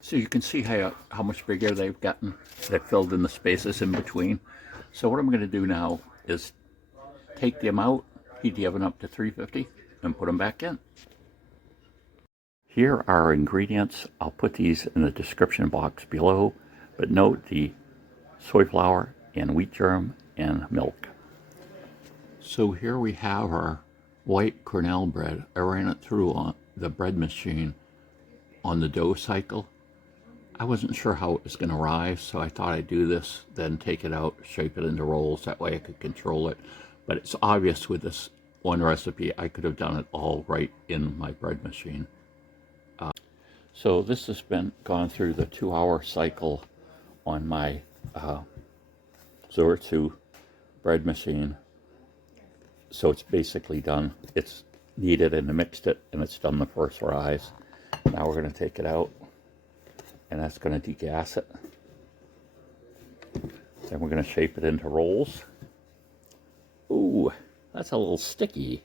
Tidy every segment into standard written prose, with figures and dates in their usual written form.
So you can see how much bigger they've gotten. They've filled in the spaces in between. So what I'm going to do now is take them out, heat the oven up to 350, and put them back in. Here are our ingredients. I'll put these in the description box below, but note the soy flour and wheat germ and milk. So here we have our white Cornell bread. I ran it through on the bread machine on the dough cycle. I wasn't sure how it was going to rise, so I thought I'd do this, then take it out, shape it into rolls. That way I could control it. But it's obvious with this one recipe, I could have done it all right in my bread machine. So this has gone through the 2-hour cycle on my Zortzu bread machine. So it's basically done. It's kneaded and mixed it, and it's done the first rise. Now we're going to take it out, and that's going to degas it. Then we're going to shape it into rolls. Ooh, that's a little sticky.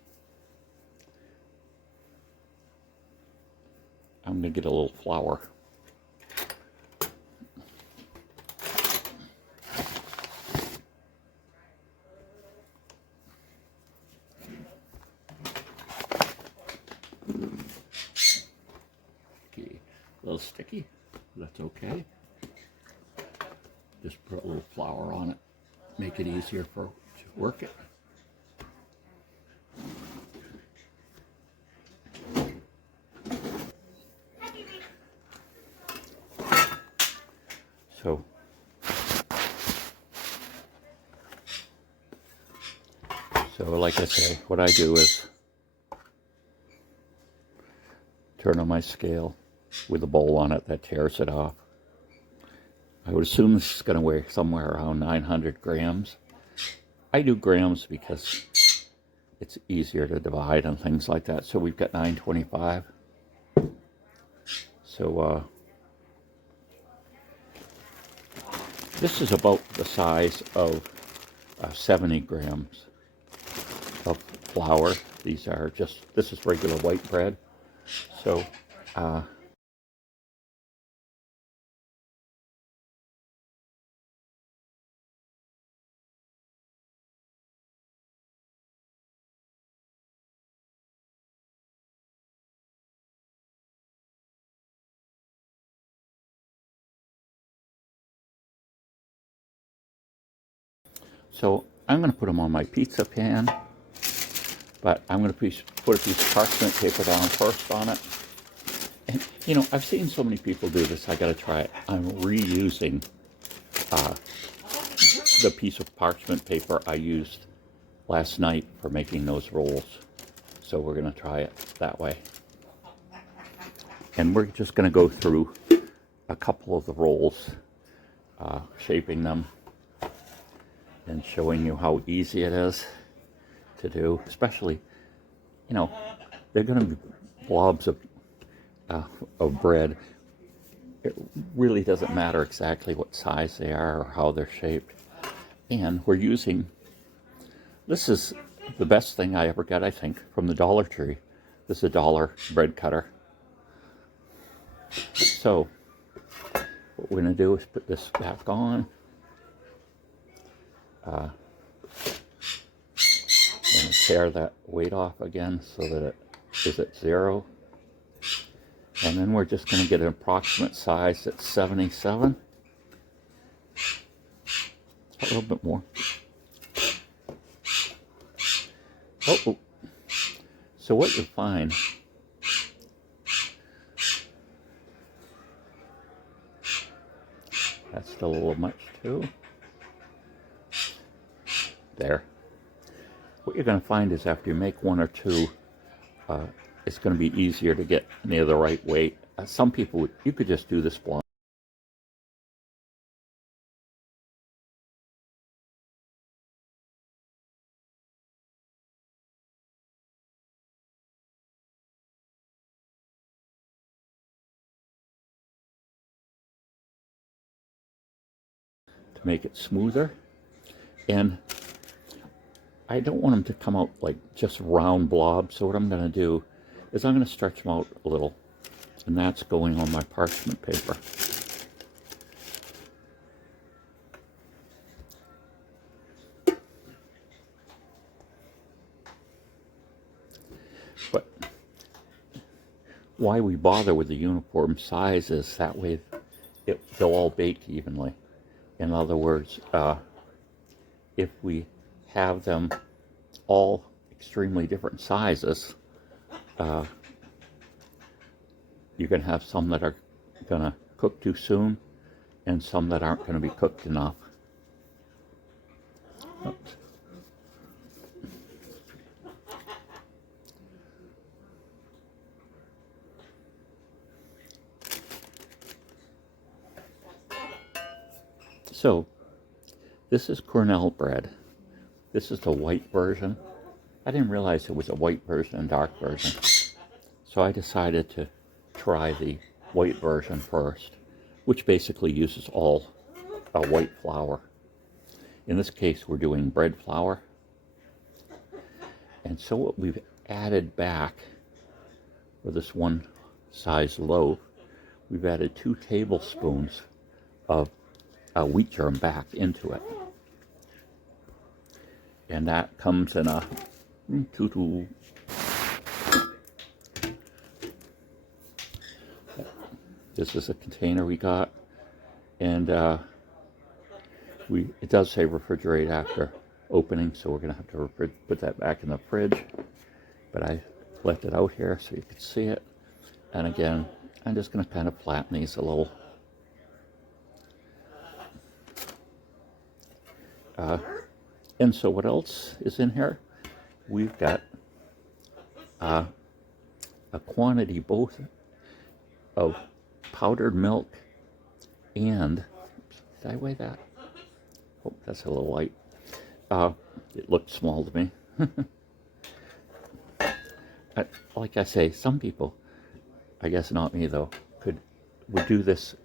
I'm going to get a little flour. Okay, a little sticky. That's okay. Just put a little flour on it. Make it easier to work it. So like I say, what I do is turn on my scale with a bowl on it that tears it off. I would assume this is going to weigh somewhere around 900 grams. I do grams because it's easier to divide and things like that. So we've got 925. So this is about the size of 70 grams of flour. These are this is regular white bread. So I'm going to put them on my pizza pan, but I'm going to put a piece of parchment paper down first on it. And, you know, I've seen so many people do this, I got to try it. I'm reusing the piece of parchment paper I used last night for making those rolls. So we're going to try it that way. And we're just going to go through a couple of the rolls, shaping them and showing you how easy it is to do. Especially, you know, they're going to be blobs of bread. It really doesn't matter exactly what size they are or how they're shaped. And we're using, this is the best thing I ever got, I think, from the Dollar Tree. This is a dollar bread cutter. So what we're going to do is put this back on. And tear that weight off again so that it is at 0. And then we're just going to get an approximate size at 77. A little bit more. Oh. So what you'll find, that's still a little much too. There. What you're going to find is after you make one or two, it's going to be easier to get near the right weight. Some people, you could just do this blind. To make it smoother. And I don't want them to come out like just round blobs. So what I'm going to do is I'm going to stretch them out a little. And that's going on my parchment paper. But why we bother with the uniform size is that way they'll all bake evenly. In other words, if we have them all extremely different sizes, you can have some that are going to cook too soon and some that aren't going to be cooked enough. Oops. So, this is Cornell bread. This is the white version. I didn't realize it was a white version and dark version. So I decided to try the white version first, which basically uses all white flour. In this case, we're doing bread flour. And so what we've added back for this one size loaf, we've added 2 tablespoons of wheat germ back into it. And that comes in a this is a container we got, and it does say refrigerate after opening, so we're gonna have to put that back in the fridge. But I left it out here so you could see it. And again, I'm just gonna kind of flatten these a little. And so what else is in here? We've got a quantity both of powdered milk and, did I weigh that? Oh, that's a little light. It looked small to me. Like I say, some people, I guess not me though, would do this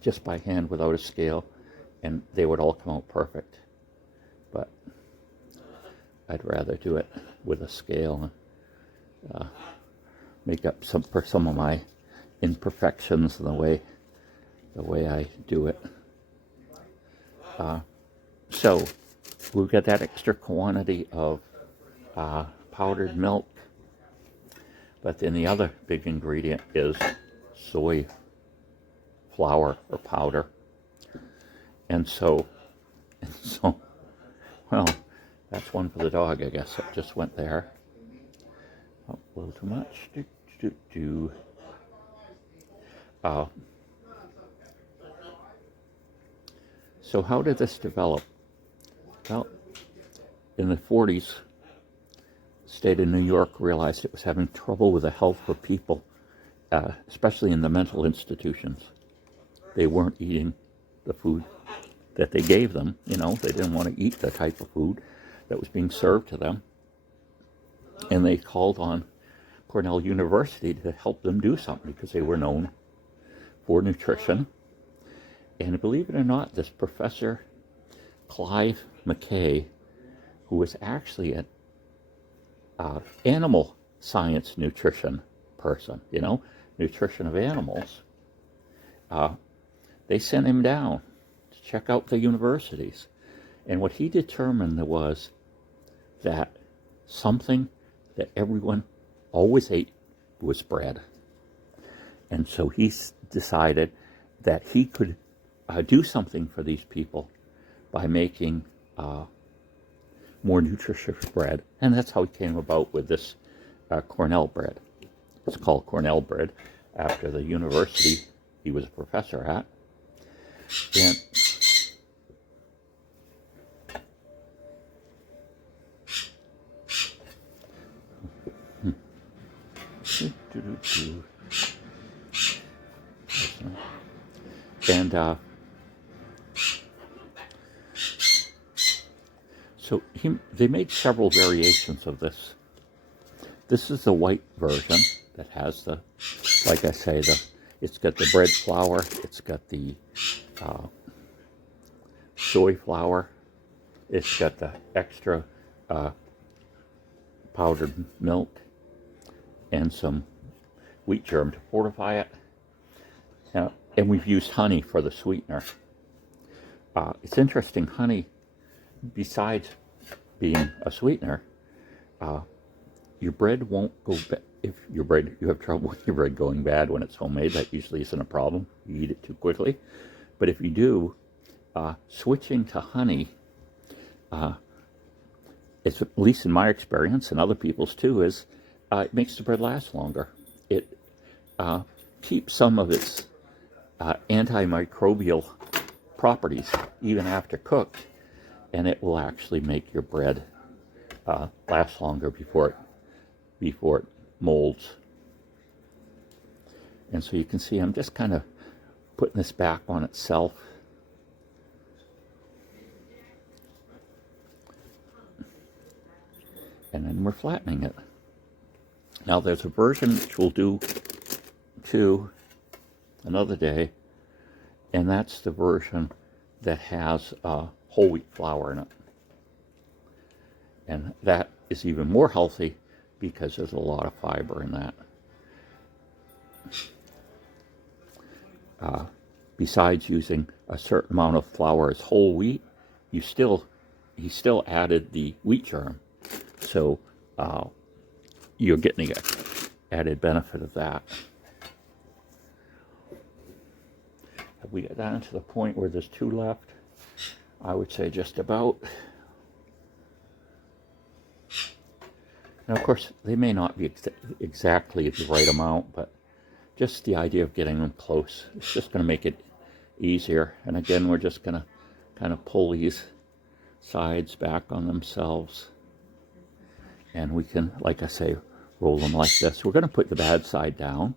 just by hand without a scale, and they would all come out perfect. But I'd rather do it with a scale and make up for some of my imperfections in the way I do it. So we've got that extra quantity of powdered milk, but then the other big ingredient is soy flour or powder. And so, well, that's one for the dog, I guess. It just went there. Oh, a little too much. So how did this develop? Well, in the 40s, the state of New York realized it was having trouble with the health of people, especially in the mental institutions. They weren't eating the food that they gave them. You know, they didn't want to eat the type of food that was being served to them. And they called on Cornell University to help them do something because they were known for nutrition. And believe it or not, this Professor Clive McCay, who was actually an animal science nutrition person, you know, nutrition of animals, they sent him down to check out the universities. And what he determined was that something that everyone always ate was bread. And so he decided that he could do something for these people by making more nutritious bread. And that's how he came about with this Cornell bread. It's called Cornell bread after the university he was a professor at. And so they made several variations of this. This is the white version that has the, like I say, it's got the bread flour, it's got the soy flour, it's got the extra powdered milk, and some wheat germ to fortify it. And we've used honey for the sweetener. It's interesting, honey, besides being a sweetener, your bread won't go bad. If you have trouble with your bread going bad when it's homemade, that usually isn't a problem. You eat it too quickly. But if you do, switching to honey, it's, at least in my experience and other people's too, is it makes the bread last longer. It keeps some of its antimicrobial properties even after cooked, and it will actually make your bread last longer before it molds. And so you can see I'm just kind of putting this back on itself. And then we're flattening it. Now there's a version which we'll do too another day, and that's the version that has whole wheat flour in it. And that is even more healthy because there's a lot of fiber in that. Besides using a certain amount of flour as whole wheat, he still added the wheat germ. So you're getting the added benefit of that. Have we got down to the point where there's 2 left? I would say just about. Now, of course, they may not be exactly the right amount, but just the idea of getting them close, it's just going to make it easier. And again, we're just going to kind of pull these sides back on themselves. And we can, like I say, roll them like this. We're going to put the bad side down.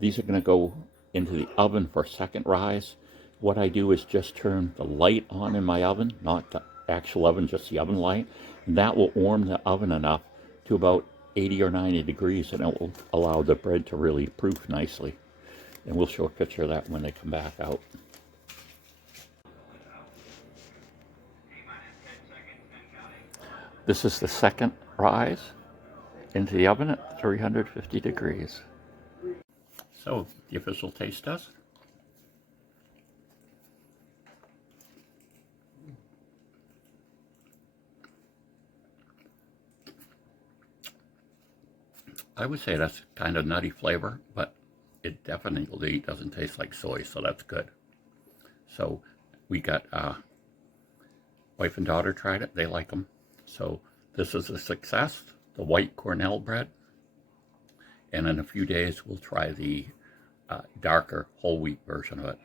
These are going to go into the oven for second rise. What I do is just turn the light on in my oven, not the actual oven, just the oven light. And that will warm the oven enough to about 80 or 90 degrees, and it will allow the bread to really proof nicely. And we'll show a picture of that when they come back out. This is the second rise into the oven at 350 degrees. So, the official taste test. I would say that's kind of nutty flavor, but it definitely doesn't taste like soy, so that's good. So we got wife and daughter tried it. They like them. So this is a success, the white Cornell bread. And in a few days, we'll try the darker whole wheat version of it.